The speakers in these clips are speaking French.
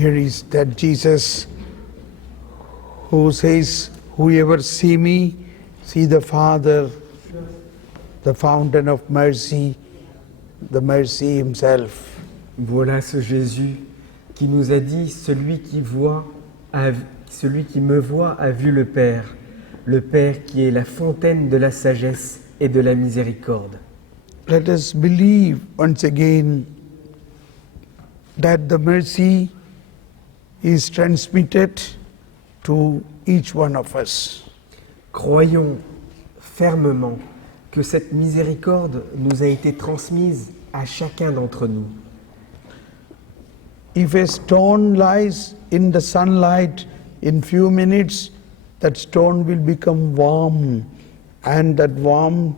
Here is that Jesus who says, whoever see me, see the Father, the fountain of mercy, the mercy himself. Voilà ce Jésus qui nous a dit, celui qui me voit a vu le Père qui est la fontaine de la sagesse et de la miséricorde. Let us believe once again that the mercy is transmitted to each one of us. Croyons fermement que cette miséricorde nous a été transmise à chacun d'entre nous. If a stone lies in the sunlight, in few minutes, that stone will become warm, and that warmth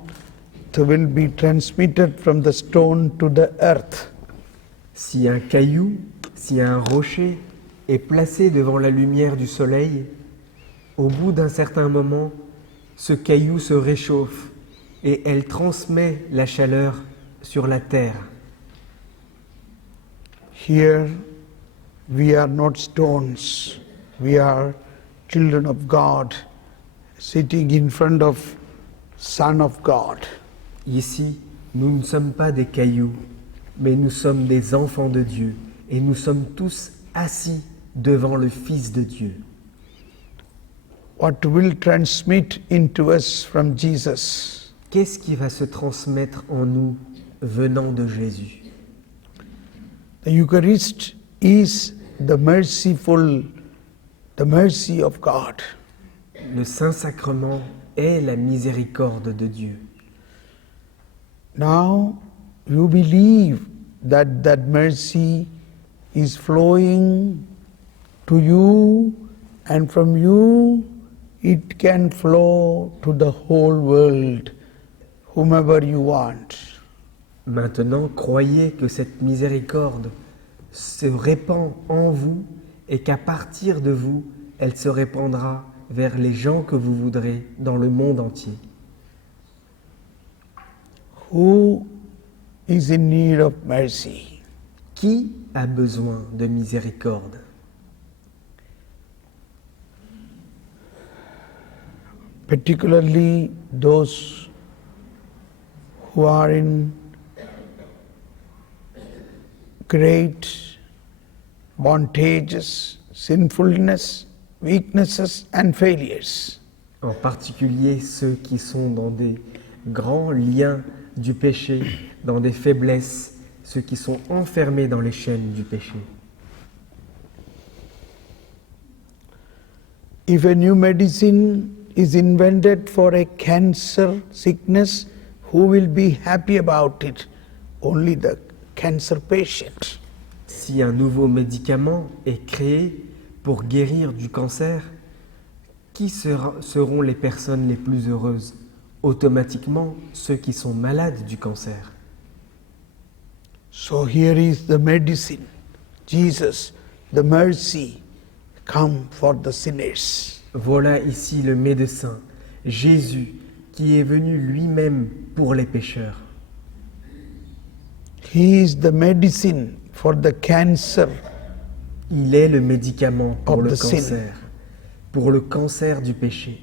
will be transmitted from the stone to the earth. Si un caillou, si un rocher est placé devant la lumière du soleil, au bout d'un certain moment, ce caillou se réchauffe et elle transmet la chaleur sur la terre. Here we are not stones, we are children of God, sitting in front of Son of God. Ici, nous ne sommes pas des cailloux, mais nous sommes des enfants de Dieu et nous sommes tous assis devant le Fils de Dieu. What will transmit into us from Jesus? Qu'est-ce qui va se transmettre en nous venant de Jésus? The Eucharist is the mercy of God. Le Saint-Sacrement est la miséricorde de Dieu. Now you believe that that mercy is flowing to you, and from you it can flow to the whole world, whomever you want. Maintenant, croyez que cette miséricorde se répand en vous et qu'à partir de vous, elle se répandra vers les gens que vous voudrez dans le monde entier. Who is in need of mercy? Qui a besoin de miséricorde? Particularly those who are in great bondages, sinfulness, weaknesses and failures. En particulier ceux qui sont dans des grands liens du péché, dans des faiblesses, ceux qui sont enfermés dans les chaînes du péché. If a new medicine is invented for a cancer sickness, who will be happy about it? Only the cancer patient. Si un nouveau médicament est créé pour guérir du cancer, qui seront les personnes les plus heureuses? Automatiquement, ceux qui sont malades du cancer. So here is the medicine, Jesus, the mercy, come for the sinners. Voilà ici le médecin, Jésus, qui est venu lui-même pour les pécheurs. He is the medicine for the cancer. Il est le médicament pour Of le the sin. cancer, pour le cancer du péché.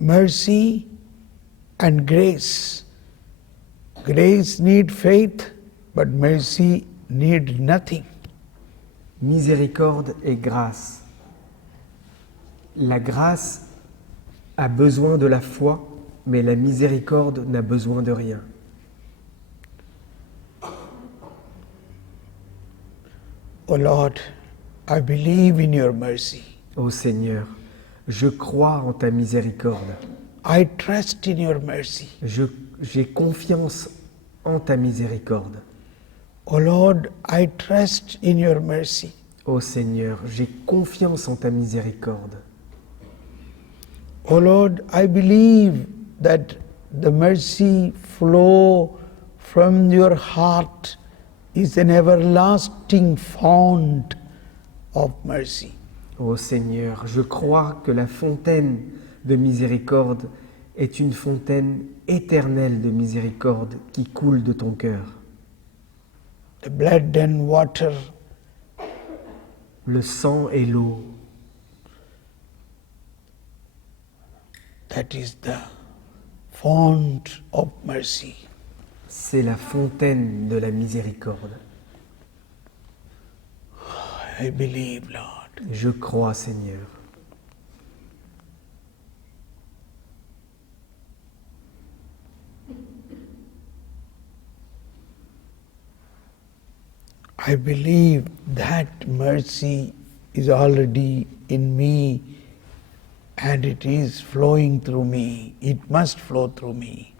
Mercy and grace. Grace need faith, but mercy need nothing. Miséricorde et grâce. La grâce a besoin de la foi, mais la miséricorde n'a besoin de rien. Oh Lord, I believe in your mercy. Ô Seigneur, je crois en ta miséricorde. I trust in your mercy. J'ai confiance en ta miséricorde. Oh Lord, I trust in your mercy. Ô Seigneur, j'ai confiance en ta miséricorde. Oh Lord, I believe that the mercy flow from your heart is an everlasting fount of mercy. Ô Seigneur, je crois que la fontaine de miséricorde est une fontaine éternelle de miséricorde qui coule de ton cœur. the blood and water, le sang et l'eau, that is the font of mercy. c'est la fontaine de la miséricorde. I believe, Lord. Je crois, Seigneur. I believe that mercy is already in me and it is flowing through me. It must flow through me.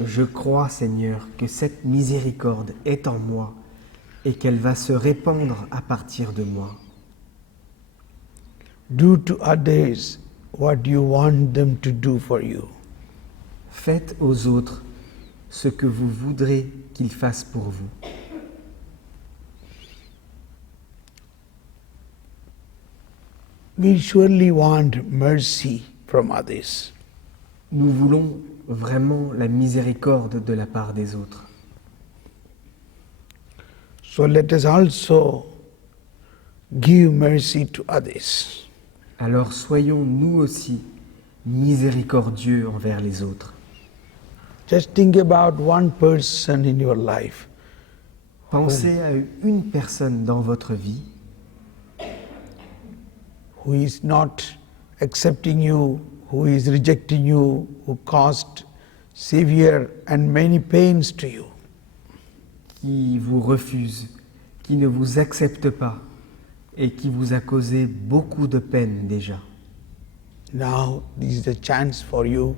Je crois, Seigneur, que cette miséricorde est en moi et qu'elle va se répandre à partir de moi. Do to others what you want them to do for you. Faites aux autres ce que vous voudrez qu'ils fassent pour vous. We surely want mercy from others. Nous voulons vraiment la miséricorde de la part des autres. So let us also give mercy to others. Alors soyons nous aussi miséricordieux envers les autres. Just think about one person in your life Pensez à une personne dans votre vie who is not accepting you, who is rejecting you, who caused severe and many pains to you. qui vous refuse, qui ne vous accepte pas et qui vous a causé beaucoup de peine déjà. Now this is the chance for you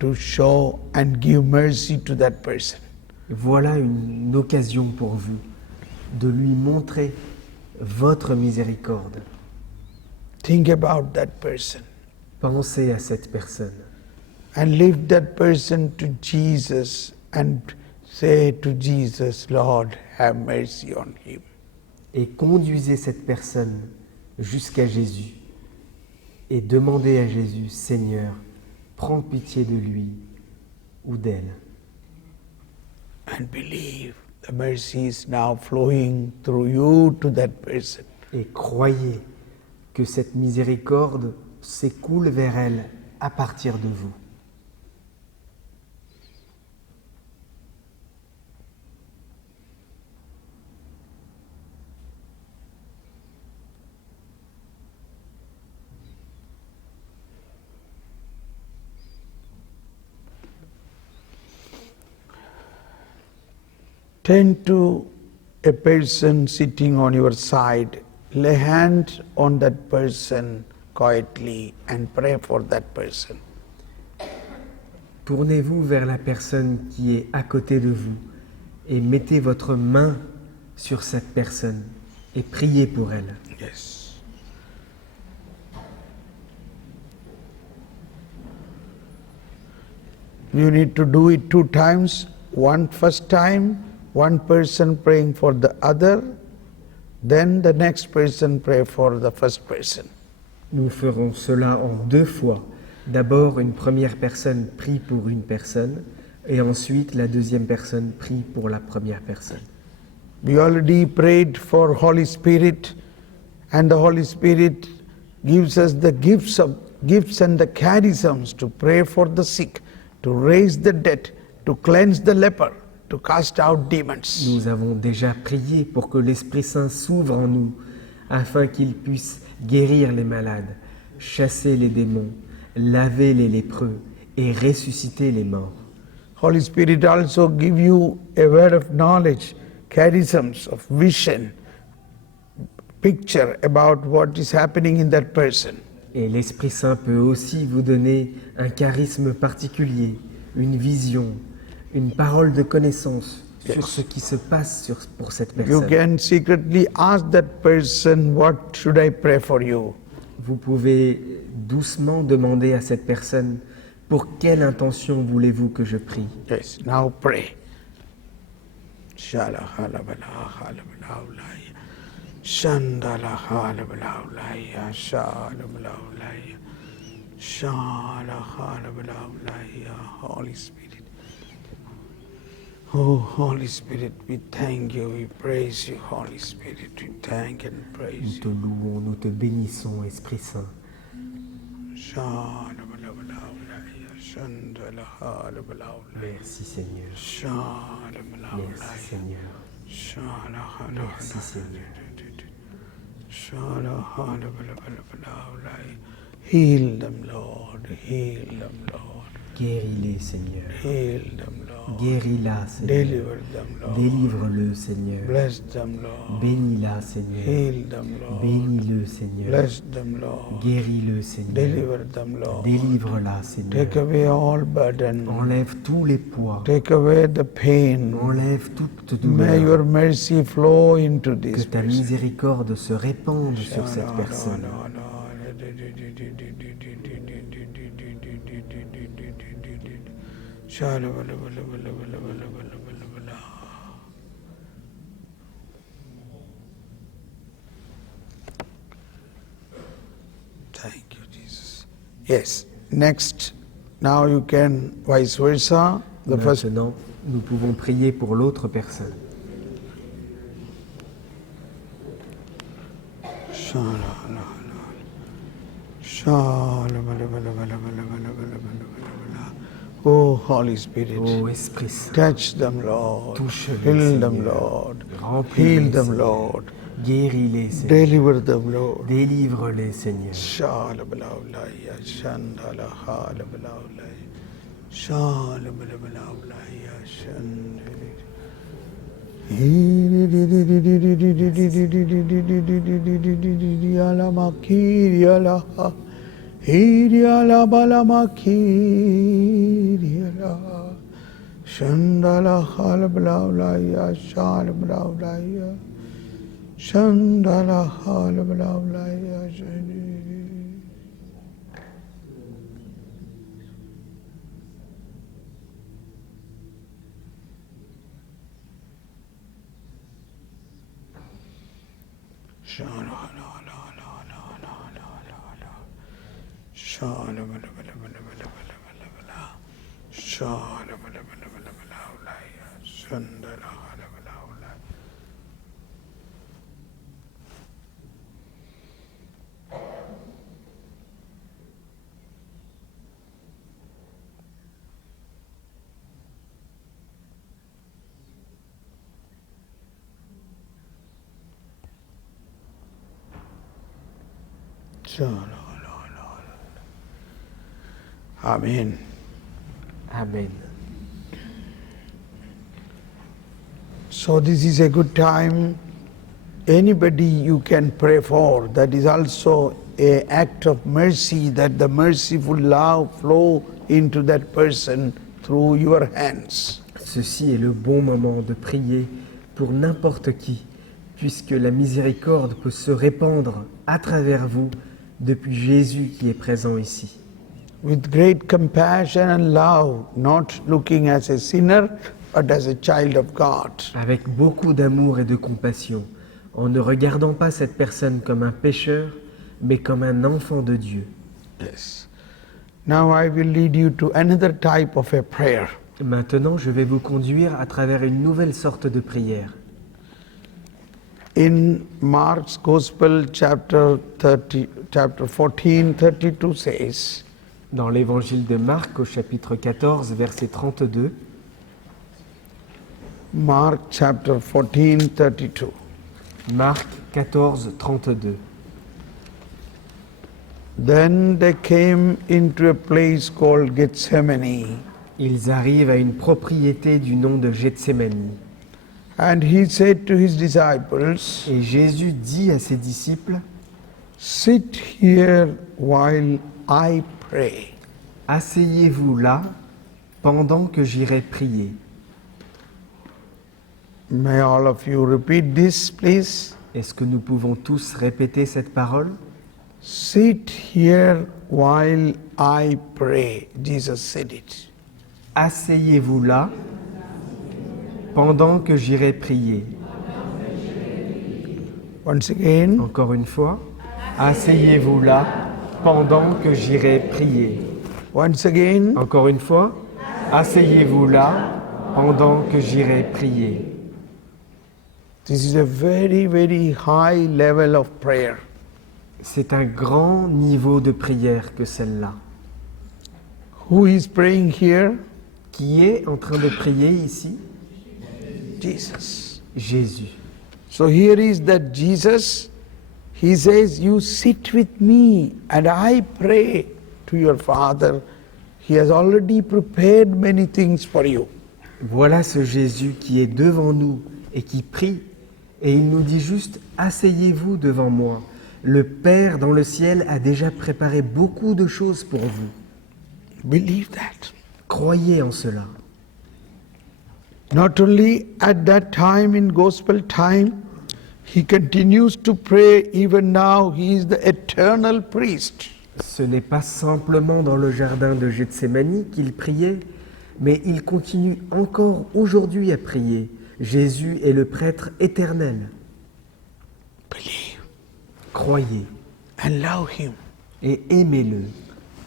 to show and give mercy to that person. Voilà une occasion pour vous de lui montrer votre miséricorde. Think about that person Pensez à cette personne and lift that person to Jesus and say to Jesus, Lord, have mercy on him. et conduisez cette personne jusqu'à Jésus et demandez à Jésus, Seigneur, prends pitié de lui ou d'elle. And believe the mercy is now flowing through you to that person. Et croyez que cette miséricorde s'écoule vers elle à partir de vous. Turn to a person sitting on your side, lay hand on that person quietly and pray for that person. Tournez-vous vers la personne qui est à côté de vous et mettez votre main sur cette personne et priez pour elle. Yes. You need to do it 2 times. One first time, one person praying for the other, then the next person pray for the first person. Nous ferons cela en 2 fois. D'abord, une première personne prie pour une personne et ensuite la deuxième personne prie pour la première personne. We already prayed for Holy Spirit, and the Holy Spirit gives us the gifts and the charisms to pray for the sick, to raise the dead, to cleanse the leper, to cast out demons. Nous avons déjà prié pour que l'Esprit Saint s'ouvre en nous afin qu'il puisse guérir les malades, chasser les démons, laver les lépreux et ressusciter les morts. Holy Spirit also give you a word of knowledge, charisms of vision, picture about what is happening in that person. Et l'Esprit Saint peut aussi vous donner un charisme particulier, une vision, une parole de connaissance sur ce qui se passe pour cette You personne. can secretly ask that person, what should I pray for you? Vous pouvez doucement demander à cette personne, pour quelle intention voulez-vous que je prie? Yes, now pray. Holy Spirit. Oh, Holy Spirit, we thank you, we praise you, Holy Spirit, we thank and Nous praise te you. louons, nous te bénissons, Esprit Saint. Merci Seigneur. Merci Seigneur. Merci Seigneur. Heal them, Lord. Heal them, Lord. Guéris-les Seigneur. Heal them, Lord. Guéris-la Seigneur. Deliver them, Lord. Délivre-le Seigneur. Bless them, Lord. Bénis-la Seigneur. Heal them, Lord. Bénis-le Seigneur. Bless them, Lord. Guéris-le Seigneur. Deliver them, Lord. Délivre-la Seigneur. Take away all burden. Enlève tous les poids. Take away the pain. Enlève toute May douleur. your mercy flow into Que this ta person. miséricorde se répande sur cette personne. Thank you, Jesus. Yes. Next, now you can vice versa. The first. Maintenant, nous pouvons prier pour l'autre personne. Oh, Holy Spirit, Ô Esprit Saint, touch them, Lord. touche-les, Heal them, Seigneur. Lord. Remplis-les, Heal them, Seigneur. Lord. Guéris-les, Seigneur. Deliver them, Lord. Délivre-les, Seigneur. Shalabalaulaya, Shandalahalabalaulaya, Shalabalaulaya, Shandalamakirialaha, Hirialabalamakiria, Shandalahalabalaulaya, Shalabalaulaya. Shandala halabalaulaya. Amen. Amen. So this is a good time. Anybody you can pray for. That is also an act of mercy, that the merciful love flow into that person through your hands. Ceci est le bon moment de prier pour n'importe qui, puisque la miséricorde peut se répandre à travers vous depuis Jésus qui est présent ici. With great compassion and love, not looking as a sinner, but as a child of God. Avec beaucoup d'amour et de compassion, en ne regardant pas cette personne comme un pécheur, mais comme un enfant de Dieu. Yes. Now I will lead you to another type of a prayer. Maintenant, je vais vous conduire à travers une nouvelle sorte de prière. In Mark's Gospel, chapter 14, 32 says, Dans l'évangile de Marc, au chapitre 14, verset 32, Mark chapter 14, 32. Marc 14, 32. Then they came into a place called Gethsemane, Ils arrivent à une propriété du nom de Gethsémani. and he said to his disciples, Et Jésus dit à ses disciples, sit here while I pray. Asseyez-vous là pendant que j'irai prier. May all of you repeat this, please? Est-ce que nous pouvons tous répéter cette parole? Sit here while I pray. Jesus said it. Asseyez-vous là pendant que j'irai prier. Once again. Encore une fois, asseyez-vous là pendant que j'irai prier. Once again. Encore une fois, asseyez-vous là pendant que j'irai prier. This is a very, very high level of prayer. C'est un grand niveau de prière que celle-là. Who is praying here? Qui est en train de prier ici? Jesus. Jésus. So here is that Jesus, he says, you sit with me and I pray to your Father. He has already prepared many things for you. Voilà ce Jésus qui est devant nous et qui prie. Et il nous dit juste, asseyez-vous devant moi. Le Père dans le ciel a déjà préparé beaucoup de choses pour vous. Believe that. Croyez en cela. Not only at that time in gospel time, he continues to pray even now. He is the eternal priest. Ce n'est pas simplement dans le jardin de Gethsémani qu'il priait, mais il continue encore aujourd'hui à prier. Jésus est le prêtre éternel. Believe Croyez and love him et aimez-le.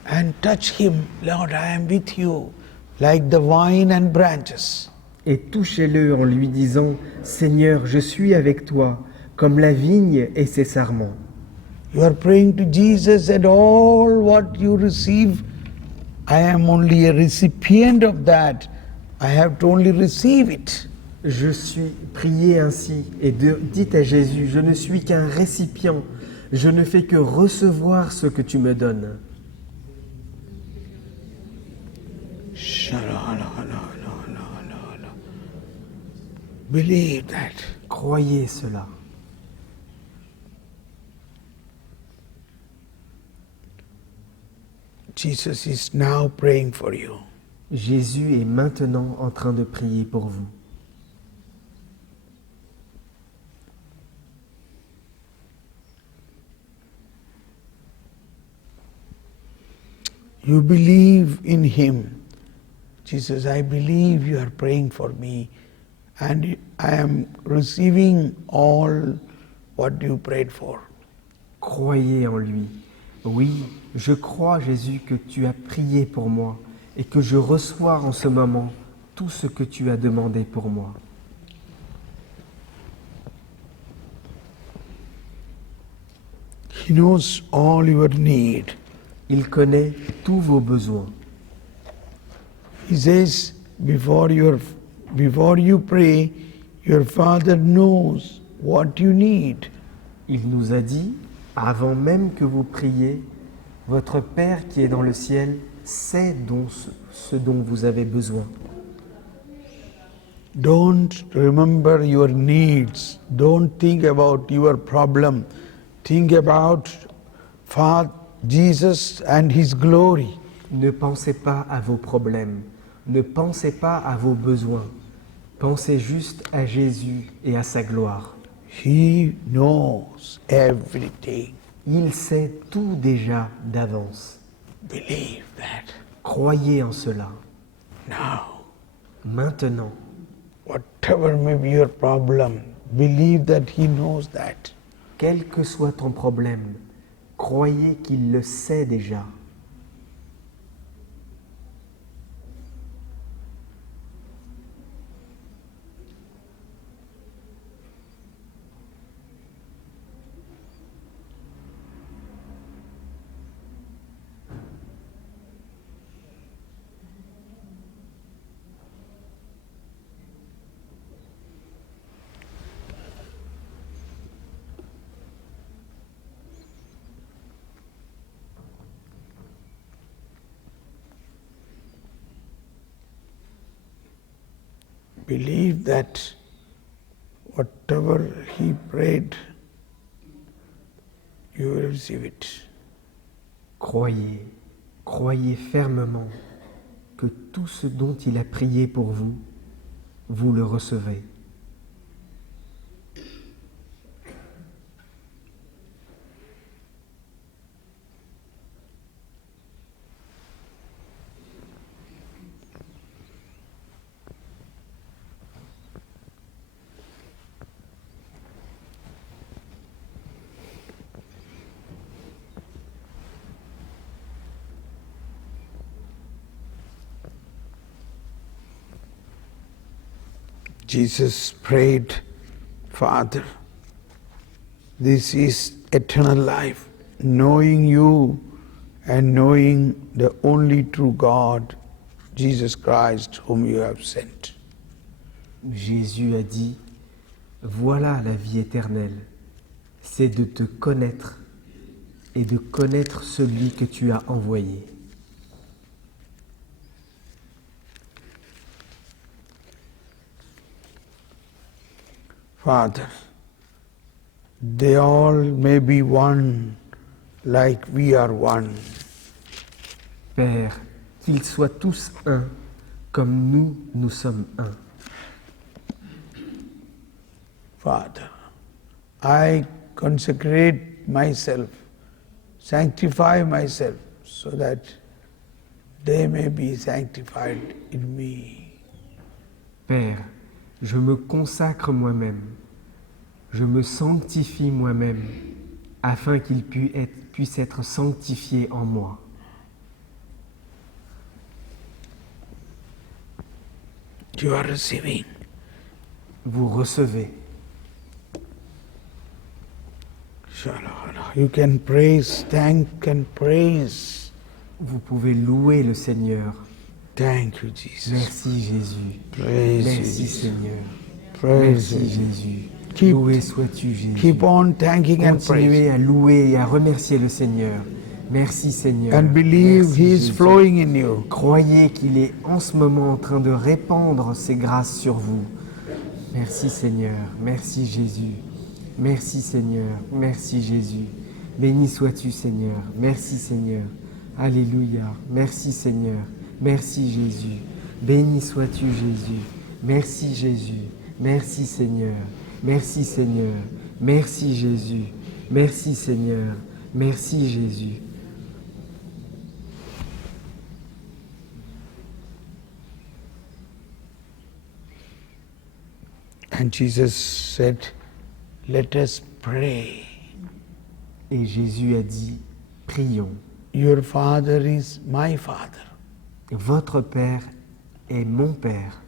and touch him. Lord, I am with you, like the vine and branches. Et touchez-le en lui disant, Seigneur, je suis avec toi, comme la vigne et ses sarments. You are praying to Jesus and all what you receive, I am only a recipient of that. I have to only receive it. Je suis prié ainsi et dites à Jésus, je ne suis qu'un récipient, je ne fais que recevoir ce que tu me donnes. Believe that. Croyez cela. Jesus is now praying for you. Jésus est maintenant en train de prier pour vous. You believe in him. Jesus, I believe you are praying for me and I am receiving all what you prayed for. Croyez en lui. Oui, je crois, Jésus, que tu as prié pour moi et que je reçois en ce moment tout ce que tu as demandé pour moi. He knows all your need. Il connaît tous vos besoins. He says, before you pray, your Father knows what you need. Il nous a dit, avant même que vous priez, votre Père qui est dans le ciel sait ce dont vous avez besoin. Don't remember your needs. Don't think about your problem. Think about Father Jesus and His glory. Ne pensez pas à vos problèmes, ne pensez pas à vos besoins. Pensez juste à Jésus et à sa gloire. He knows everything. Il sait tout déjà d'avance. Believe that. Croyez en cela. Now, Maintenant, whatever may be your problem, believe that He knows that. quel que soit ton problème, croyez qu'il le sait déjà. Believe that whatever He prayed, you will receive it. Croyez, croyez fermement que tout ce dont il a prié pour vous, vous le recevez. Jesus prayed, Father, this is eternal life, knowing you and knowing the only true God, Jesus Christ, whom you have sent. Jésus a dit, voilà la vie éternelle, c'est de te connaître et de connaître celui que tu as envoyé. Father, they all may be one like we are one. Père, qu'ils soient tous un, comme nous sommes un. Father, I consecrate myself, sanctify myself, so that they may be sanctified in me. Père, je me consacre moi-même, je me sanctifie moi-même, afin qu'il puisse être sanctifié en moi. You are receiving. Vous recevez. You can praise, thank and praise. Vous pouvez louer le Seigneur. Thank you, Jesus. Merci Jésus. Praise you, Merci Jesus. Seigneur. Praise Merci you. Jésus. Keep- Loué sois-tu Jésus. Keep on thanking and praising. Continuez à louer et à remercier le Seigneur. Merci Seigneur. And believe Merci, He is Jésus. flowing in you. Croyez qu'il est en ce moment en train de répandre ses grâces sur vous. Merci Seigneur. Merci Jésus. Merci Seigneur. Merci Jésus. Béni sois-tu Seigneur. Merci Seigneur. Alléluia. Merci Seigneur. Merci Jésus. Béni sois-tu Jésus. Merci Jésus. Merci Seigneur. Merci Seigneur. Merci Jésus. Merci Seigneur. Merci Jésus. And Jesus said, let us pray. Et Jésus a dit, prions. Your Father is my Father. Votre Père est mon Père.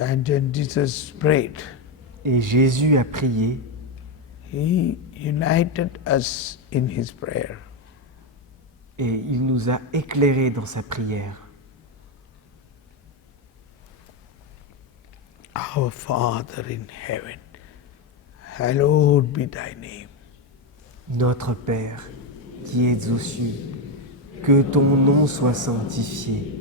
And then Jesus prayed. Et Jésus a prié. He united us in His prayer. Et il nous a éclairés dans sa prière. Our Father in heaven, hallowed be thy name. Notre Père, qui es aux cieux, que ton nom soit sanctifié.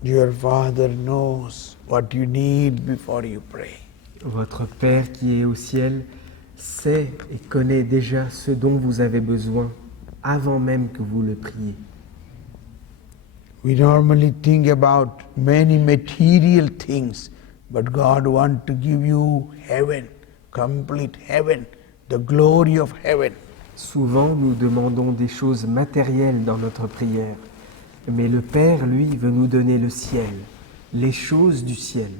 Your Father knows what you need before you pray. Votre Père qui est au ciel sait et connaît déjà ce dont vous avez besoin avant même que vous le priez. We normally think about many material things, but God wants to give you heaven, complete heaven, the glory of heaven. Souvent, nous demandons des choses matérielles dans notre prière, mais le Père, lui, veut nous donner le ciel, les choses du ciel.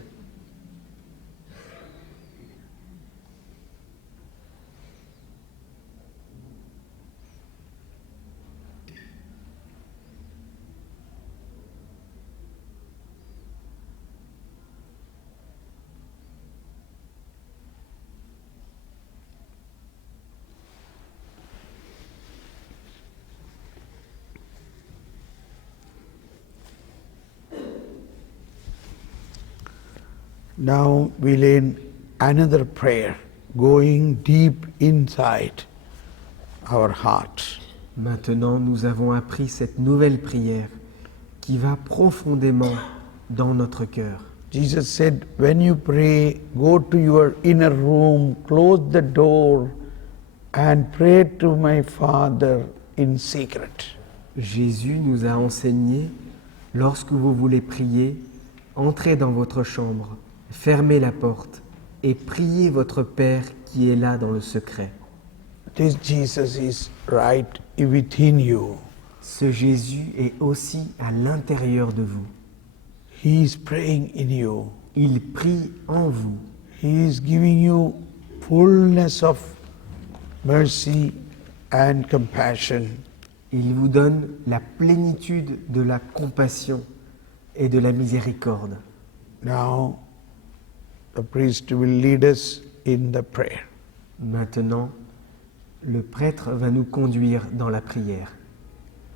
Now we learn another prayer, going deep inside our heart. Maintenant, nous avons appris cette nouvelle prière qui va profondément dans notre cœur. Jesus said, when you pray, go to your inner room, close the door, and pray to my Father in secret. Jésus nous a enseigné, lorsque vous voulez prier, entrez dans votre chambre, fermez la porte et priez votre Père qui est là dans le secret. This Jesus is right within you. Ce Jésus est aussi à l'intérieur de vous. He is praying in you. Il prie en vous. He is giving you fullness of mercy and compassion. Il vous donne la plénitude de la compassion et de la miséricorde. Now, the priest will lead us in the prayer. Maintenant, le prêtre va nous conduire dans la prière.